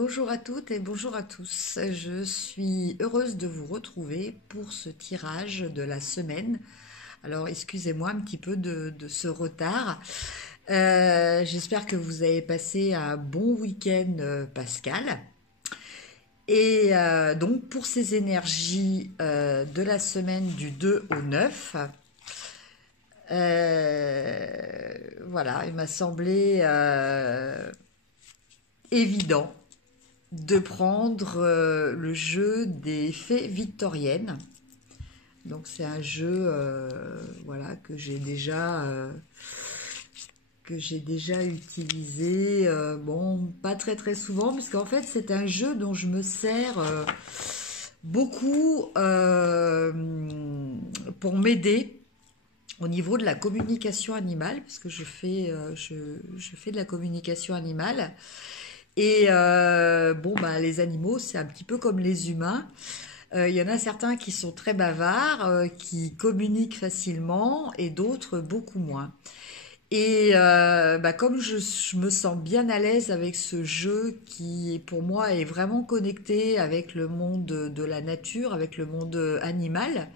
Bonjour à toutes et bonjour à tous. Je suis heureuse de vous retrouver pour ce tirage de la semaine. Alors, excusez-moi un petit peu de ce retard. J'espère que vous avez passé un bon week-end pascal. Et donc, pour ces énergies de la semaine du 2 au 9, voilà, il m'a semblé évident de prendre le jeu des fées victoriennes. Donc c'est un jeu voilà, que j'ai déjà utilisé, bon, pas très souvent, parce qu'en fait c'est un jeu dont je me sers beaucoup pour m'aider au niveau de la communication animale, parce que je fais de la communication animale. Et bon, bah, les animaux, c'est un petit peu comme les humains. Il y en a certains qui sont très bavards, qui communiquent facilement, et d'autres beaucoup moins. Et bah, comme je me sens bien à l'aise avec ce jeu qui, pour moi, est vraiment connecté avec le monde de la nature, avec le monde animal,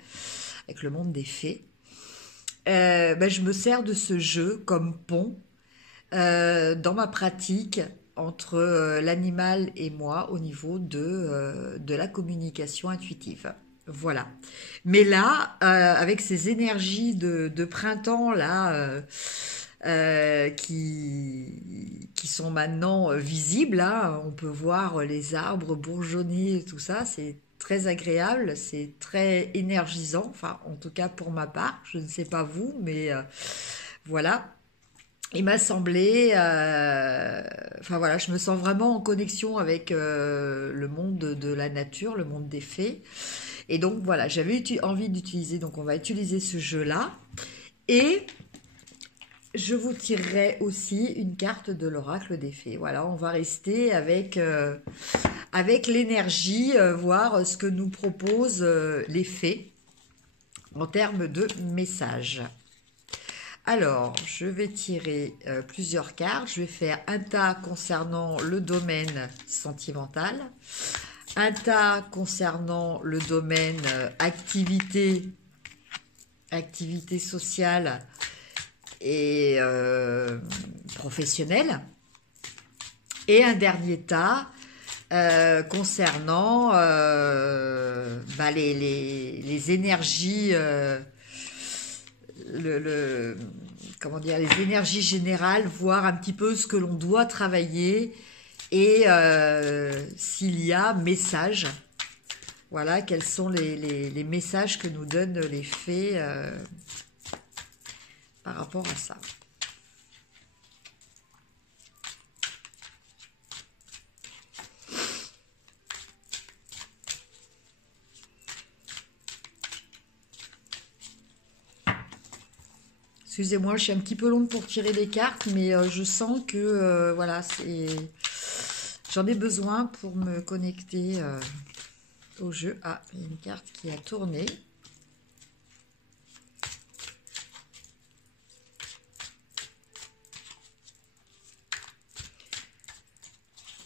avec le monde des fées, bah, je me sers de ce jeu comme pont dans ma pratique entre l'animal et moi au niveau de la communication intuitive. Voilà. Mais là, avec ces énergies de printemps là qui sont maintenant visibles, là, on peut voir les arbres bourgeonner et tout ça, c'est très agréable, c'est très énergisant, enfin en tout cas pour ma part, je ne sais pas vous, mais voilà. Il m'a semblé, enfin voilà, je me sens vraiment en connexion avec le monde de la nature, le monde des fées. Et donc voilà, j'avais envie d'utiliser, donc on va utiliser ce jeu-là. Et je vous tirerai aussi une carte de l'oracle des fées. Voilà, on va rester avec l'énergie, voir ce que nous proposent les fées en termes de messages. Alors, je vais tirer plusieurs cartes. Je vais faire un tas concernant le domaine sentimental, un tas concernant le domaine activité sociale et professionnelle, et un dernier tas concernant bah, les énergies comment dire, les énergies générales, voir un petit peu ce que l'on doit travailler et s'il y a message. Voilà, quels sont les messages que nous donnent les fées par rapport à ça. Excusez-moi, je suis un petit peu longue pour tirer les cartes, mais je sens que voilà, j'en ai besoin pour me connecter au jeu. Ah, il y a une carte qui a tourné.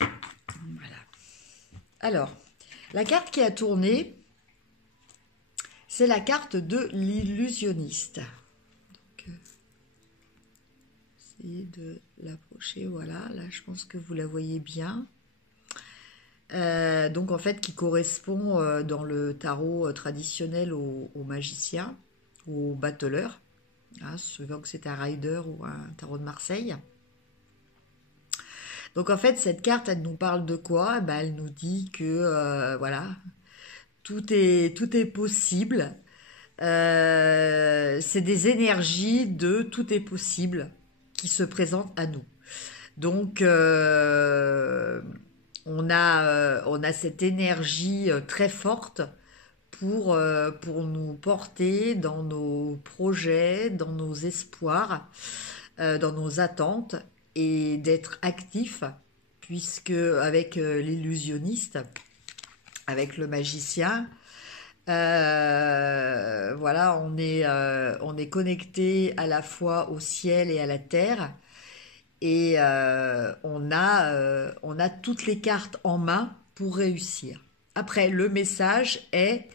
Voilà. Alors, la carte qui a tourné, c'est la carte de l'illusionniste. De l'approcher, voilà, là je pense que vous la voyez bien, donc en fait qui correspond dans le tarot traditionnel au magicien ou au battleur, hein, suivant que c'est un rider ou un tarot de Marseille. Donc en fait cette carte elle nous parle de quoi? Ben, elle nous dit que voilà, tout est possible, c'est des énergies de tout est possible qui se présentent à nous. Donc, on a cette énergie très forte pour nous porter dans nos projets, dans nos espoirs, dans nos attentes et d'être actifs, puisque avec l'illusionniste, avec le magicien, voilà, on est connecté à la fois au ciel et à la terre. et on a toutes les cartes en main pour réussir. Après, le message est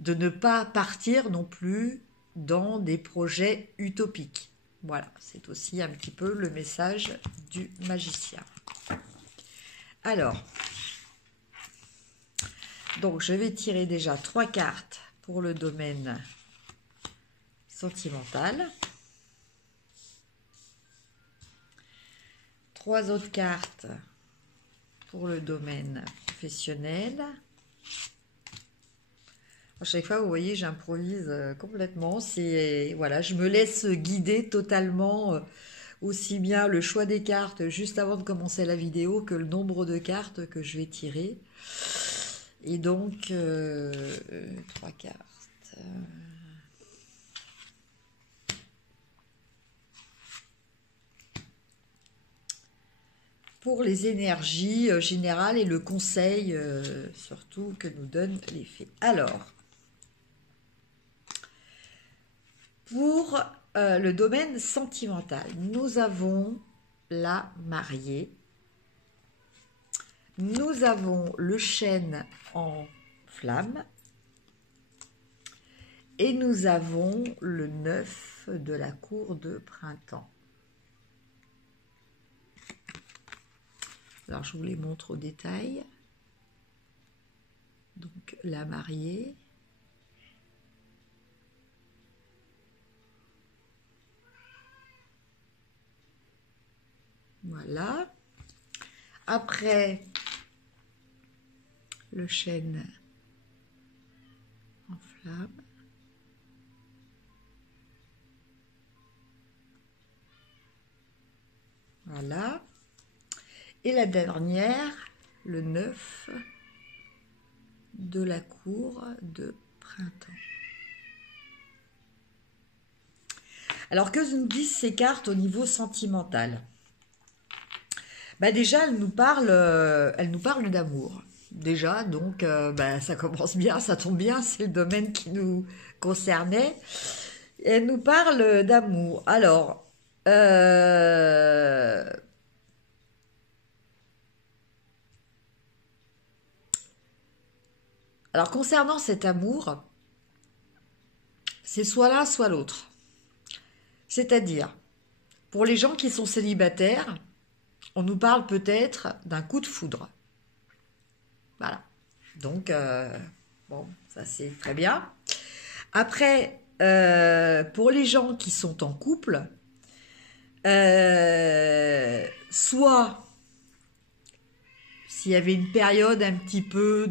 de ne pas partir non plus dans des projets utopiques. Voilà, c'est aussi un petit peu le message du magicien. Alors, donc je vais tirer déjà 3 cartes pour le domaine sentimental. 3 autres cartes pour le domaine professionnel. À chaque fois, vous voyez, j'improvise complètement. Voilà, je me laisse guider totalement, aussi bien le choix des cartes juste avant de commencer la vidéo que le nombre de cartes que je vais tirer. Et donc, 3 cartes. Pour les énergies générales et le conseil surtout que nous donnent les fées. Alors, pour le domaine sentimental, nous avons la mariée, nous avons le chêne en flamme et nous avons le 9 de la cour de printemps. Alors, je vous les montre au détail. Donc, la mariée. Voilà. Après, le chêne en flamme. Voilà. Et la dernière, le 9 de la cour de printemps. Alors, que nous disent ces cartes au niveau sentimental? Bah déjà, elles nous parlent d'amour. Déjà, donc, ça commence bien, ça tombe bien, c'est le domaine qui nous concernait. Elles nous parlent d'amour. Alors, concernant cet amour, c'est soit l'un, soit l'autre. C'est-à-dire, pour les gens qui sont célibataires, on nous parle peut-être d'un coup de foudre. Voilà. Donc, bon, ça c'est très bien. Après, pour les gens qui sont en couple, soit s'il y avait une période un petit peu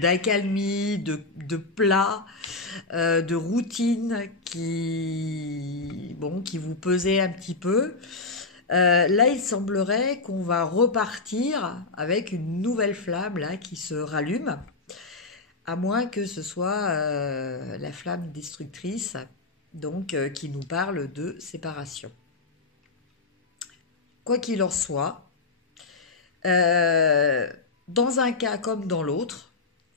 d'accalmie, de plat, de routine qui vous pesait un petit peu, là il semblerait qu'on va repartir avec une nouvelle flamme là qui se rallume, à moins que ce soit la flamme destructrice, donc qui nous parle de séparation. Quoi qu'il en soit, dans un cas comme dans l'autre,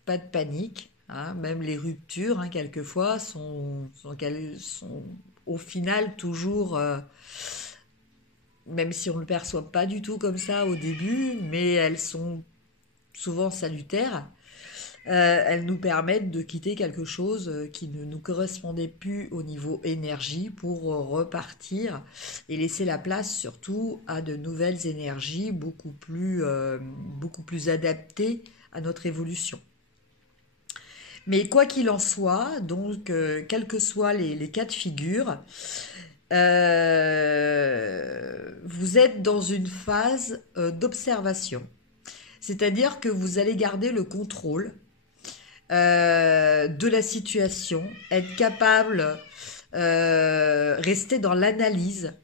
pas de panique, hein, même les ruptures, hein, quelquefois, sont au final toujours, même si on ne le perçoit pas du tout comme ça au début, mais elles sont souvent salutaires. Elles nous permettent de quitter quelque chose qui ne nous correspondait plus au niveau énergie pour repartir et laisser la place surtout à de nouvelles énergies beaucoup plus adaptées à notre évolution. Mais quoi qu'il en soit, donc quels que soient les cas de figure, vous êtes dans une phase d'observation. C'est-à-dire que vous allez garder le contrôle de la situation, être capable, rester dans l'analyse,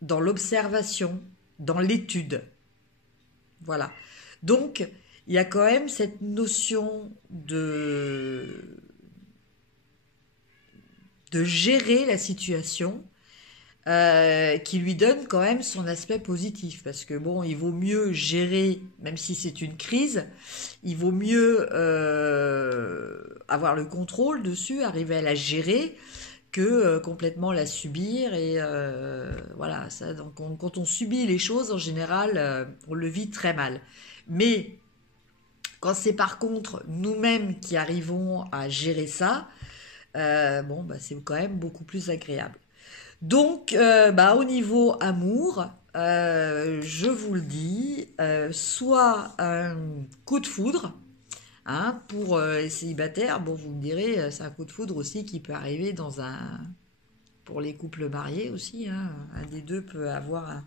dans l'observation, dans l'étude. Voilà. Donc, il y a quand même cette notion de gérer la situation qui lui donne quand même son aspect positif. Parce que bon, il vaut mieux gérer, même si c'est une crise, il vaut mieux avoir le contrôle dessus, arriver à la gérer, que complètement la subir. Et voilà, ça, donc quand on subit les choses, en général, on le vit très mal. Mais quand c'est par contre nous-mêmes qui arrivons à gérer ça, bon, bah, c'est quand même beaucoup plus agréable. Donc, bah, au niveau amour, je vous le dis, soit un coup de foudre, hein, pour les célibataires, bon, vous me direz, c'est un coup de foudre aussi qui peut arriver pour les couples mariés aussi, hein, un des deux peut avoir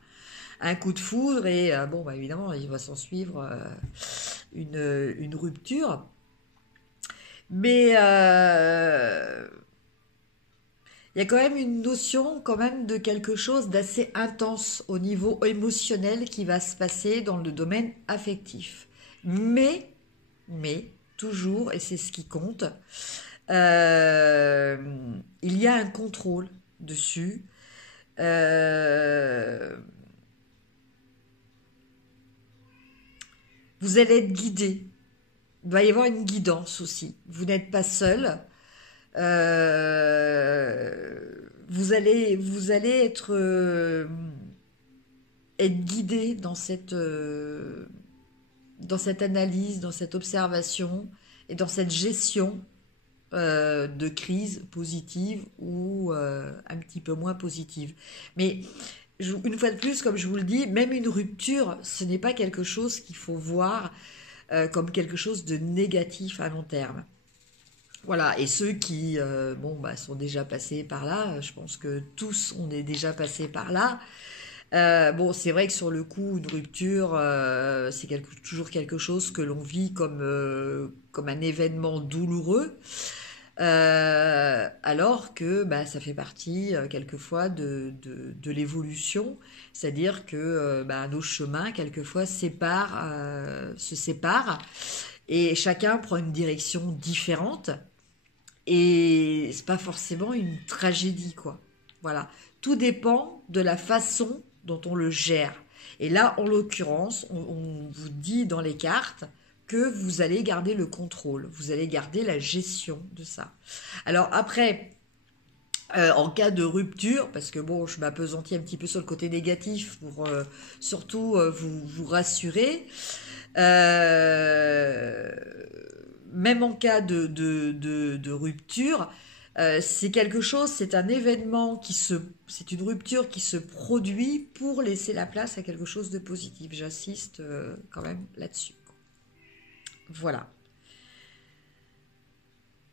un coup de foudre et bon, bah, évidemment, il va s'en suivre une rupture. Mais il y a quand même une notion quand même de quelque chose d'assez intense au niveau émotionnel qui va se passer dans le domaine affectif. Mais, mais, toujours, et c'est ce qui compte, euh, il y a un contrôle dessus. Euh, vous allez être guidé. Il va y avoir une guidance aussi. Vous n'êtes pas seul. Vous allez être guidé dans cette analyse, dans cette observation et dans cette gestion de crise positive ou un petit peu moins positive. Mais une fois de plus, comme je vous le dis, même une rupture, ce n'est pas quelque chose qu'il faut voir comme quelque chose de négatif à long terme. Voilà, et ceux qui bon, bah, sont déjà passés par là, je pense que tous on est déjà passés par là. Bon, c'est vrai que sur le coup, une rupture, c'est toujours quelque chose que l'on vit comme un événement douloureux, alors que bah, ça fait partie quelquefois de l'évolution, c'est-à-dire que bah, nos chemins quelquefois se séparent et chacun prend une direction différente. Et c'est pas forcément une tragédie, quoi. Voilà. Tout dépend de la façon dont on le gère. Et là, en l'occurrence, on vous dit dans les cartes que vous allez garder le contrôle, vous allez garder la gestion de ça. Alors après, en cas de rupture, parce que bon, je m'appesantis un petit peu sur le côté négatif pour surtout vous rassurer, euh, même en cas de rupture, c'est quelque chose, c'est un événement c'est une rupture qui se produit pour laisser la place à quelque chose de positif. J'insiste quand même là-dessus. Voilà.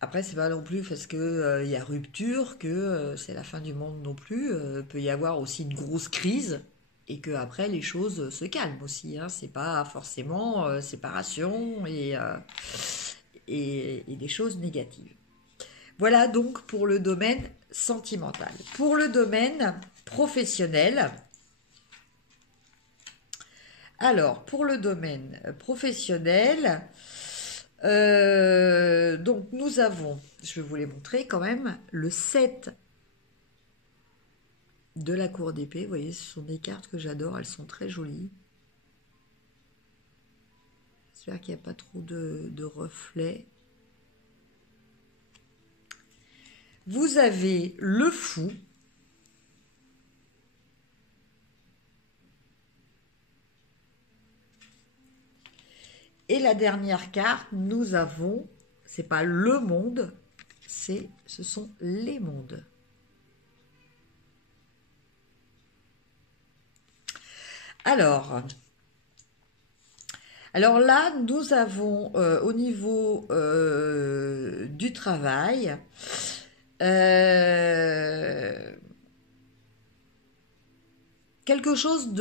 Après, c'est pas non plus parce que il y a rupture que c'est la fin du monde non plus. Peut y avoir aussi une grosse crise et que après les choses se calment aussi. Hein. C'est pas forcément séparation et des choses négatives. Voilà donc pour le domaine sentimental. Pour le domaine professionnel, alors pour le domaine professionnel, donc nous avons, je vais vous les montrer quand même, le 7 de la cour d'épée. Vous voyez, ce sont des cartes que j'adore, elles sont très jolies. J'espère qu'il n'y a pas trop de reflets. Vous avez le fou. Et la dernière carte, nous avons, c'est pas le monde, ce sont les mondes. Alors là, nous avons au niveau du travail, quelque chose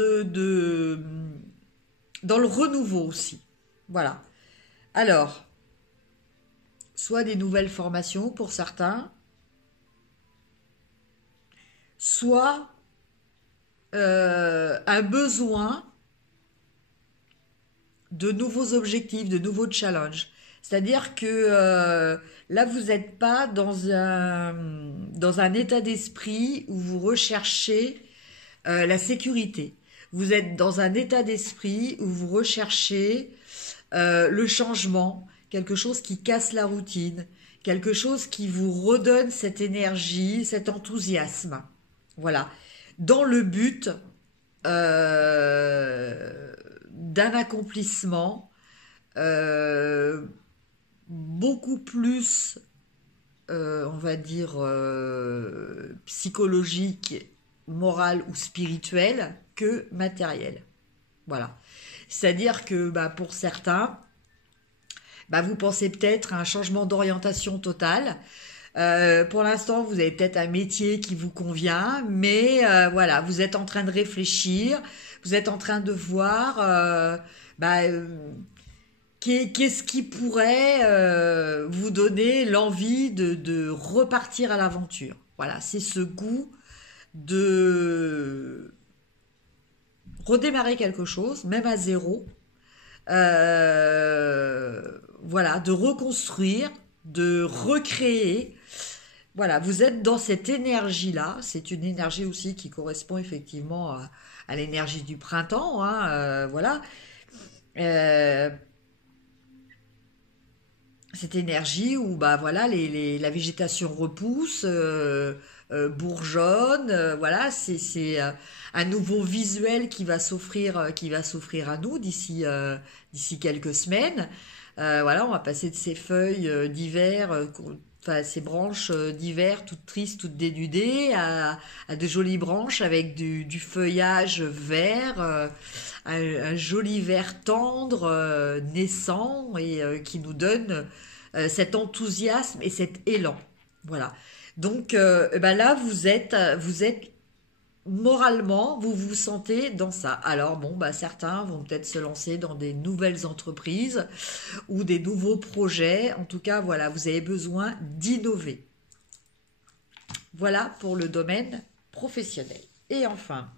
dans le renouveau aussi. Voilà. Alors, soit des nouvelles formations pour certains, soit un besoin de nouveaux objectifs, de nouveaux challenges. C'est-à-dire que là, vous n'êtes pas dans un état d'esprit où vous recherchez la sécurité. Vous êtes dans un état d'esprit où vous recherchez le changement, quelque chose qui casse la routine, quelque chose qui vous redonne cette énergie, cet enthousiasme. Voilà. Dans le but d'un accomplissement beaucoup plus, on va dire, psychologique, moral ou spirituel que matériel. Voilà. C'est-à-dire que pour certains, vous pensez peut-être à un changement d'orientation totale. Pour l'instant, vous avez peut-être un métier qui vous convient, mais voilà, vous êtes en train de réfléchir, vous êtes en train de voir qu'est-ce qui pourrait vous donner l'envie de repartir à l'aventure. Voilà, c'est ce goût de redémarrer quelque chose, même à zéro, voilà, de reconstruire, de recréer. Voilà, vous êtes dans cette énergie-là. C'est une énergie aussi qui correspond effectivement à l'énergie du printemps, hein, voilà. Euh, Cette énergie où voilà la végétation repousse, bourgeonne, voilà, c'est un nouveau visuel qui va s'offrir à nous d'ici quelques semaines. Voilà, on va passer de ces feuilles d'hiver, enfin ces branches d'hiver toutes tristes, toutes dénudées, à de jolies branches avec du feuillage vert, un joli vert tendre, naissant et qui nous donne cet enthousiasme et cet élan. Voilà. Donc là, vous êtes moralement, vous vous sentez dans ça. Alors bon, certains vont peut-être se lancer dans des nouvelles entreprises ou des nouveaux projets. En tout cas, voilà, vous avez besoin d'innover. Voilà pour le domaine professionnel. Et enfin,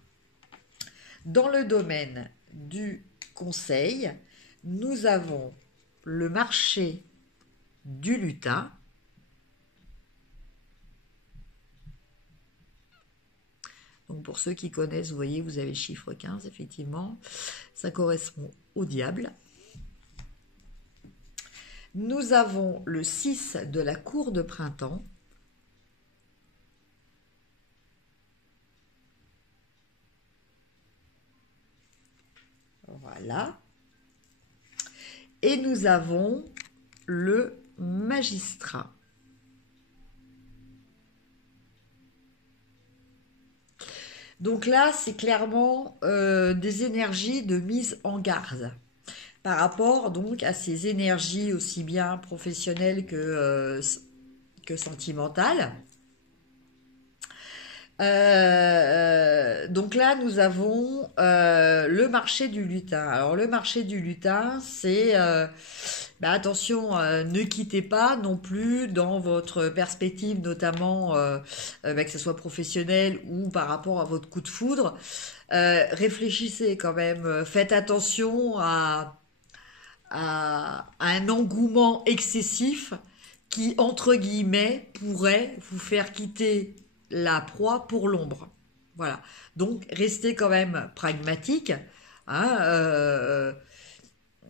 dans le domaine du conseil, nous avons le marché du lutin. Donc pour ceux qui connaissent, vous voyez, vous avez le chiffre 15, effectivement. Ça correspond au diable. Nous avons le 6 de la cour de printemps. Voilà. Et nous avons le magistrat. Donc là, c'est clairement des énergies de mise en garde par rapport donc à ces énergies aussi bien professionnelles que sentimentales. Donc là, nous avons le marché du lutin. Alors le marché du lutin, c'est attention, ne quittez pas non plus dans votre perspective, notamment que ce soit professionnel ou par rapport à votre coup de foudre. Réfléchissez quand même, faites attention à un engouement excessif qui, entre guillemets, pourrait vous faire quitter la proie pour l'ombre. Voilà. Donc, restez quand même pragmatique. Hein,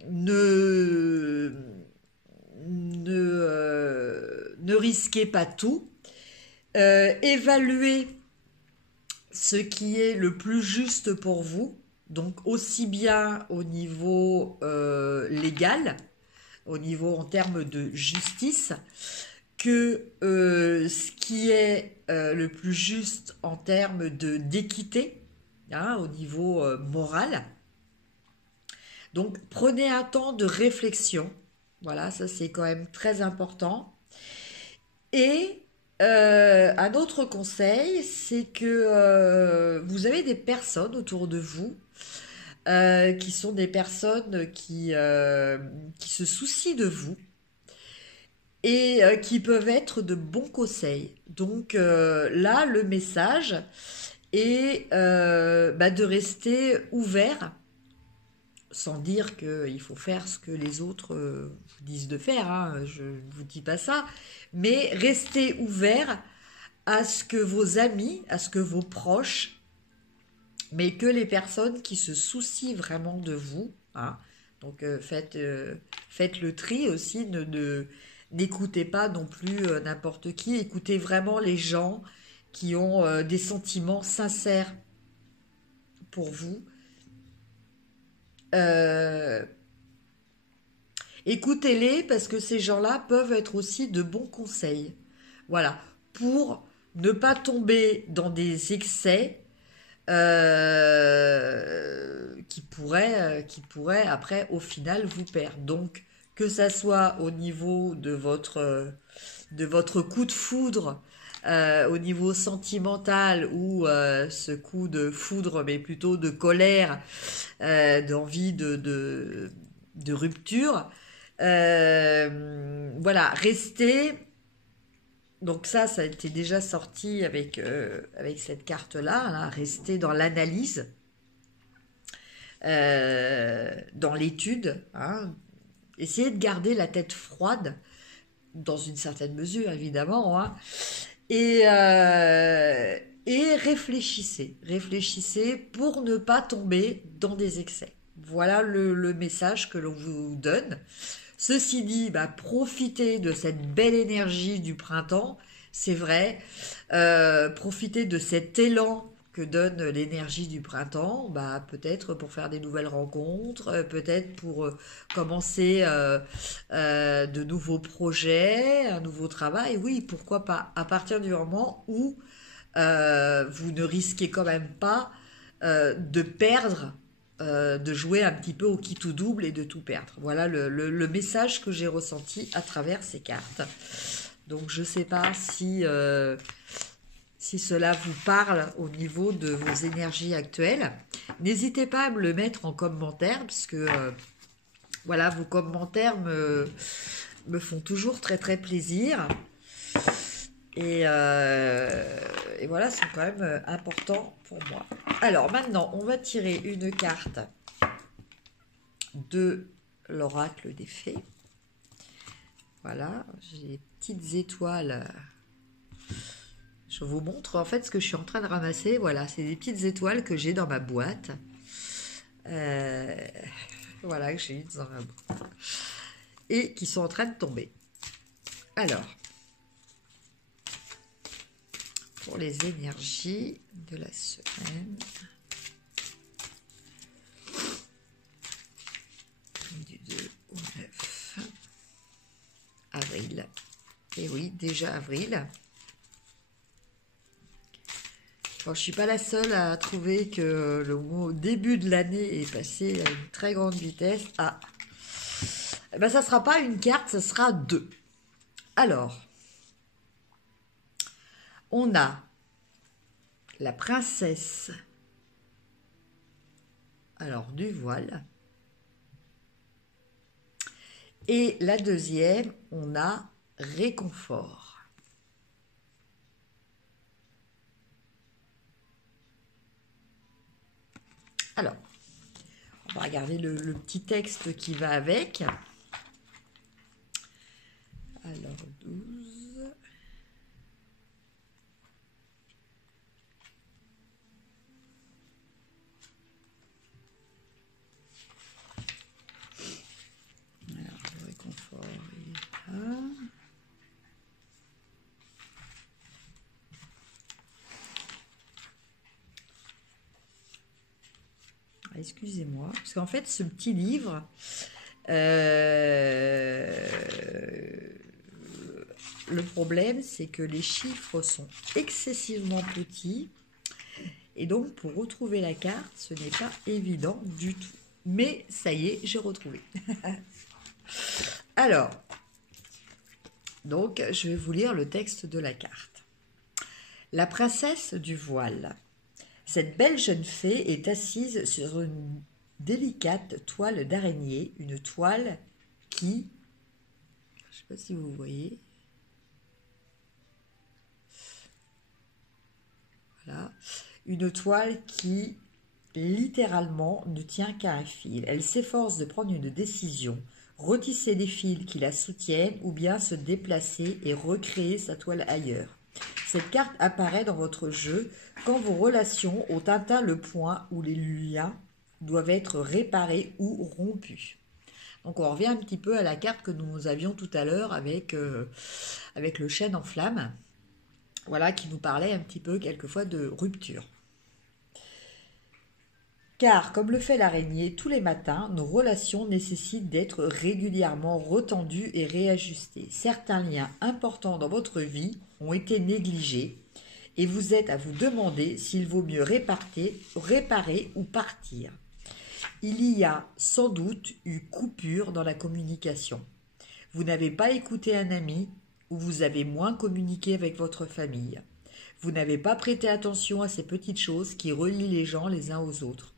ne ne risquez pas tout. Évaluez ce qui est le plus juste pour vous. Donc, aussi bien au niveau légal, au niveau en termes de justice, que ce qui est le plus juste en termes d'équité, hein, au niveau moral. Donc prenez un temps de réflexion, voilà, ça c'est quand même très important. Et un autre conseil, c'est que vous avez des personnes autour de vous qui sont des personnes qui se soucient de vous et qui peuvent être de bons conseils. Donc là, le message est de rester ouvert, sans dire qu'il faut faire ce que les autres vous disent de faire, hein, je ne vous dis pas ça, mais restez ouvert à ce que vos amis, à ce que vos proches, mais que les personnes qui se soucient vraiment de vous, hein, donc faites le tri aussi, N'écoutez pas non plus n'importe qui, écoutez vraiment les gens qui ont des sentiments sincères pour vous. Euh, Écoutez-les parce que ces gens-là peuvent être aussi de bons conseils. Voilà, pour ne pas tomber dans des excès qui pourraient après au final vous perdre. Donc que ça soit au niveau de votre coup de foudre, au niveau sentimental ou ce coup de foudre, mais plutôt de colère, d'envie de rupture. Voilà, restez. Donc ça a été déjà sorti avec cette carte-là, là, rester dans l'analyse, dans l'étude, hein. Essayez de garder la tête froide, dans une certaine mesure évidemment, hein, et, euh, et réfléchissez pour ne pas tomber dans des excès. Voilà le message que l'on vous donne. Ceci dit, bah, profitez de cette belle énergie du printemps, c'est vrai. Profitez de cet élan que donne l'énergie du printemps, bah, peut-être pour faire des nouvelles rencontres, peut-être pour commencer de nouveaux projets, un nouveau travail. Oui, pourquoi pas, à partir du moment où vous ne risquez quand même pas de perdre, de jouer un petit peu au qui tout double et de tout perdre. Voilà le message que j'ai ressenti à travers ces cartes. Donc je ne sais pas si cela vous parle au niveau de vos énergies actuelles. N'hésitez pas à me le mettre en commentaire, puisque voilà, vos commentaires me font toujours très très plaisir. Et voilà, sont quand même importants pour moi. Alors maintenant, on va tirer une carte de l'oracle des fées. Voilà, j'ai des petites étoiles. Je vous montre en fait ce que je suis en train de ramasser. Voilà, c'est des petites étoiles que j'ai dans ma boîte. Voilà, que j'ai mis dans ma boîte. Et qui sont en train de tomber. Alors, pour les énergies de la semaine du 2 au 9 avril. Et oui, déjà avril. Bon, je ne suis pas la seule à trouver que le début de l'année est passé à une très grande vitesse. Ah, eh ben, ça ne sera pas une carte, ça sera deux. Alors, on a la princesse, alors du voile. Et la deuxième, on a réconfort. Alors, on va regarder le petit texte qui va avec. Alors, 12. Alors, le réconfort, il est là. Excusez-moi, parce qu'en fait, ce petit livre, le problème, c'est que les chiffres sont excessivement petits, et donc pour retrouver la carte, ce n'est pas évident du tout. Mais ça y est, j'ai retrouvé. Alors, donc, je vais vous lire le texte de la carte. La princesse du voile. Cette belle jeune fée est assise sur une délicate toile d'araignée, une toile qui, je ne sais pas si vous voyez, voilà, une toile qui littéralement ne tient qu'à un fil. Elle s'efforce de prendre une décision, retisser les fils qui la soutiennent ou bien se déplacer et recréer sa toile ailleurs. Cette carte apparaît dans votre jeu quand vos relations ont atteint le point où les liens doivent être réparés ou rompus. Donc on revient un petit peu à la carte que nous avions tout à l'heure avec le chêne en flamme, voilà, qui nous parlait un petit peu quelquefois de rupture. Car, comme le fait l'araignée, tous les matins, nos relations nécessitent d'être régulièrement retendues et réajustées. Certains liens importants dans votre vie ont été négligés et vous êtes à vous demander s'il vaut mieux réparer ou partir. Il y a sans doute eu coupure dans la communication. Vous n'avez pas écouté un ami ou vous avez moins communiqué avec votre famille. Vous n'avez pas prêté attention à ces petites choses qui relient les gens les uns aux autres.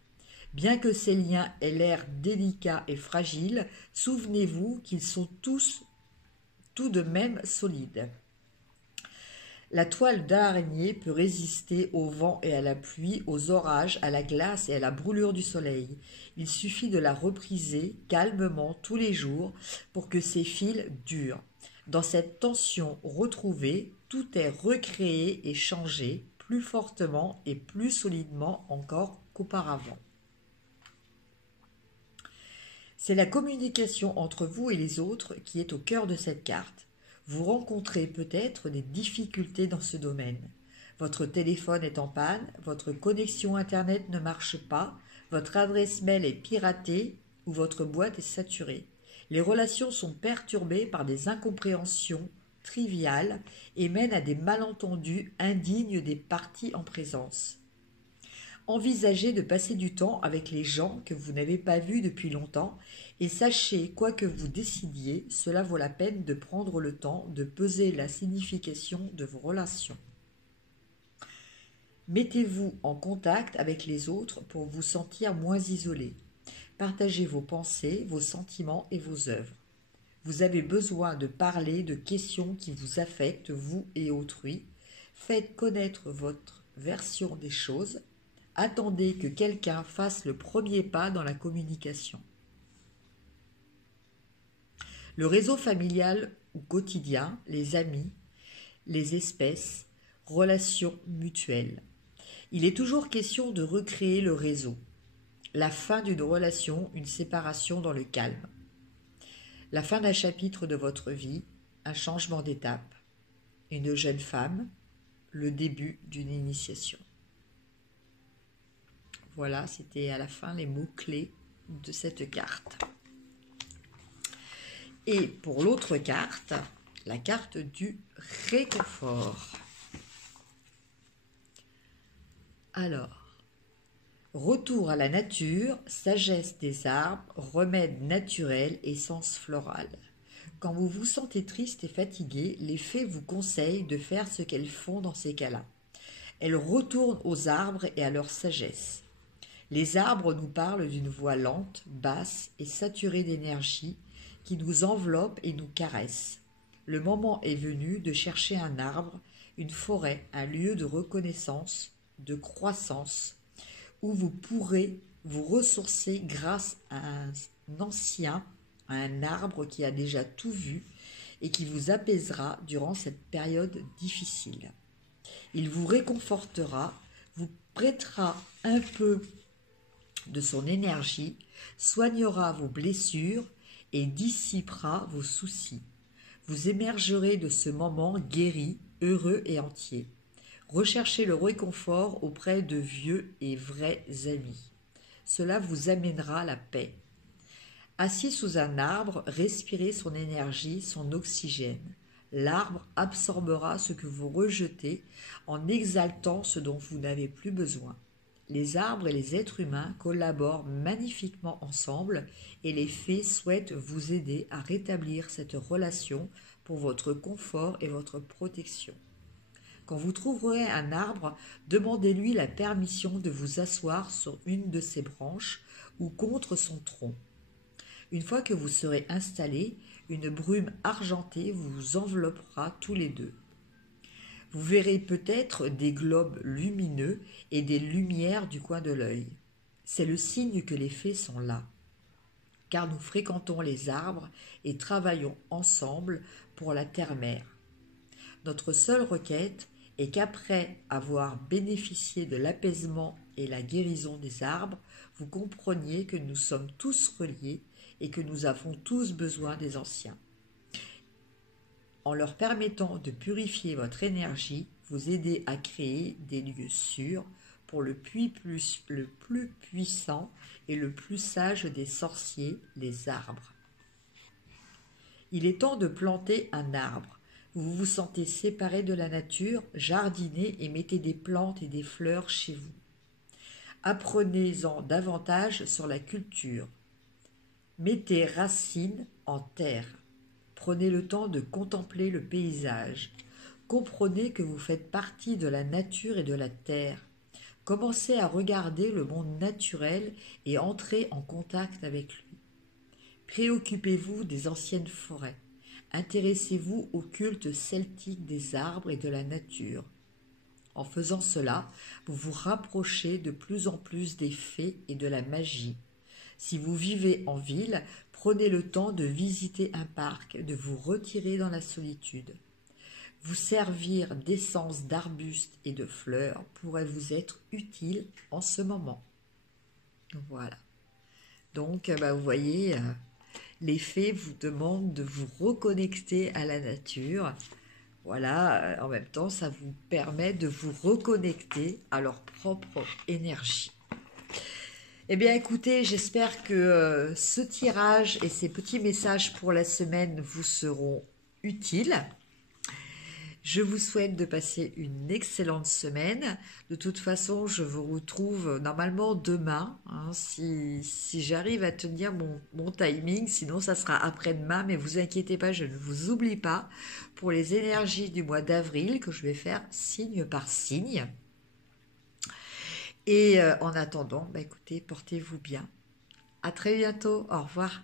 Bien que ces liens aient l'air délicats et fragiles, souvenez-vous qu'ils sont tous tout de même solides. La toile d'araignée peut résister au vent et à la pluie, aux orages, à la glace et à la brûlure du soleil. Il suffit de la repriser calmement tous les jours pour que ses fils durent. Dans cette tension retrouvée, tout est recréé et changé plus fortement et plus solidement encore qu'auparavant. C'est la communication entre vous et les autres qui est au cœur de cette carte. Vous rencontrez peut-être des difficultés dans ce domaine. Votre téléphone est en panne, votre connexion Internet ne marche pas, votre adresse mail est piratée ou votre boîte est saturée. Les relations sont perturbées par des incompréhensions triviales et mènent à des malentendus indignes des parties en présence. Envisagez de passer du temps avec les gens que vous n'avez pas vus depuis longtemps et sachez, quoi que vous décidiez, cela vaut la peine de prendre le temps de peser la signification de vos relations. Mettez-vous en contact avec les autres pour vous sentir moins isolé. Partagez vos pensées, vos sentiments et vos œuvres. Vous avez besoin de parler de questions qui vous affectent, vous et autrui. Faites connaître votre version des choses. Attendez que quelqu'un fasse le premier pas dans la communication. Le réseau familial ou quotidien, les amis, les espèces, relations mutuelles. Il est toujours question de recréer le réseau. La fin d'une relation, une séparation dans le calme. La fin d'un chapitre de votre vie, un changement d'étape. Une jeune femme, le début d'une initiation. Voilà, c'était à la fin les mots-clés de cette carte. Et pour l'autre carte, la carte du réconfort. Alors, retour à la nature, sagesse des arbres, remède naturel, essence florale. Quand vous vous sentez triste et fatigué, les fées vous conseillent de faire ce qu'elles font dans ces cas-là. Elles retournent aux arbres et à leur sagesse. Les arbres nous parlent d'une voix lente, basse et saturée d'énergie qui nous enveloppe et nous caresse. Le moment est venu de chercher un arbre, une forêt, un lieu de reconnaissance, de croissance, où vous pourrez vous ressourcer grâce à un arbre qui a déjà tout vu et qui vous apaisera durant cette période difficile. Il vous réconfortera, vous prêtera un peu de son énergie, soignera vos blessures et dissipera vos soucis. Vous émergerez de ce moment guéri, heureux et entier. Recherchez le réconfort auprès de vieux et vrais amis. Cela vous amènera la paix. Assis sous un arbre, respirez son énergie, son oxygène. L'arbre absorbera ce que vous rejetez en exaltant ce dont vous n'avez plus besoin. Les arbres et les êtres humains collaborent magnifiquement ensemble et les fées souhaitent vous aider à rétablir cette relation pour votre confort et votre protection. Quand vous trouverez un arbre, demandez-lui la permission de vous asseoir sur une de ses branches ou contre son tronc. Une fois que vous serez installés, une brume argentée vous enveloppera tous les deux. Vous verrez peut-être des globes lumineux et des lumières du coin de l'œil. C'est le signe que les fées sont là, car nous fréquentons les arbres et travaillons ensemble pour la terre-mère. Notre seule requête est qu'après avoir bénéficié de l'apaisement et la guérison des arbres, vous compreniez que nous sommes tous reliés et que nous avons tous besoin des anciens. En leur permettant de purifier votre énergie, vous aidez à créer des lieux sûrs pour le plus puissant et le plus sage des sorciers, les arbres. Il est temps de planter un arbre. Vous vous sentez séparé de la nature, jardinez et mettez des plantes et des fleurs chez vous. Apprenez-en davantage sur la culture. Mettez racines en terre. Prenez le temps de contempler le paysage. Comprenez que vous faites partie de la nature et de la terre. Commencez à regarder le monde naturel et entrez en contact avec lui. Préoccupez-vous des anciennes forêts. Intéressez-vous au culte celtique des arbres et de la nature. En faisant cela, vous vous rapprochez de plus en plus des fées et de la magie. Si vous vivez en ville, prenez le temps de visiter un parc, de vous retirer dans la solitude. Vous servir d'essence d'arbustes et de fleurs pourrait vous être utile en ce moment. Voilà. Donc, vous voyez, les fées vous demandent de vous reconnecter à la nature. Voilà, en même temps, ça vous permet de vous reconnecter à leur propre énergie. Eh bien, écoutez, j'espère que ce tirage et ces petits messages pour la semaine vous seront utiles. Je vous souhaite de passer une excellente semaine. De toute façon, je vous retrouve normalement demain, si j'arrive à tenir mon timing. Sinon, ça sera après-demain. Mais vous inquiétez pas, je ne vous oublie pas pour les énergies du mois d'avril que je vais faire signe par signe. Et en attendant, écoutez, portez-vous bien. À très bientôt. Au revoir.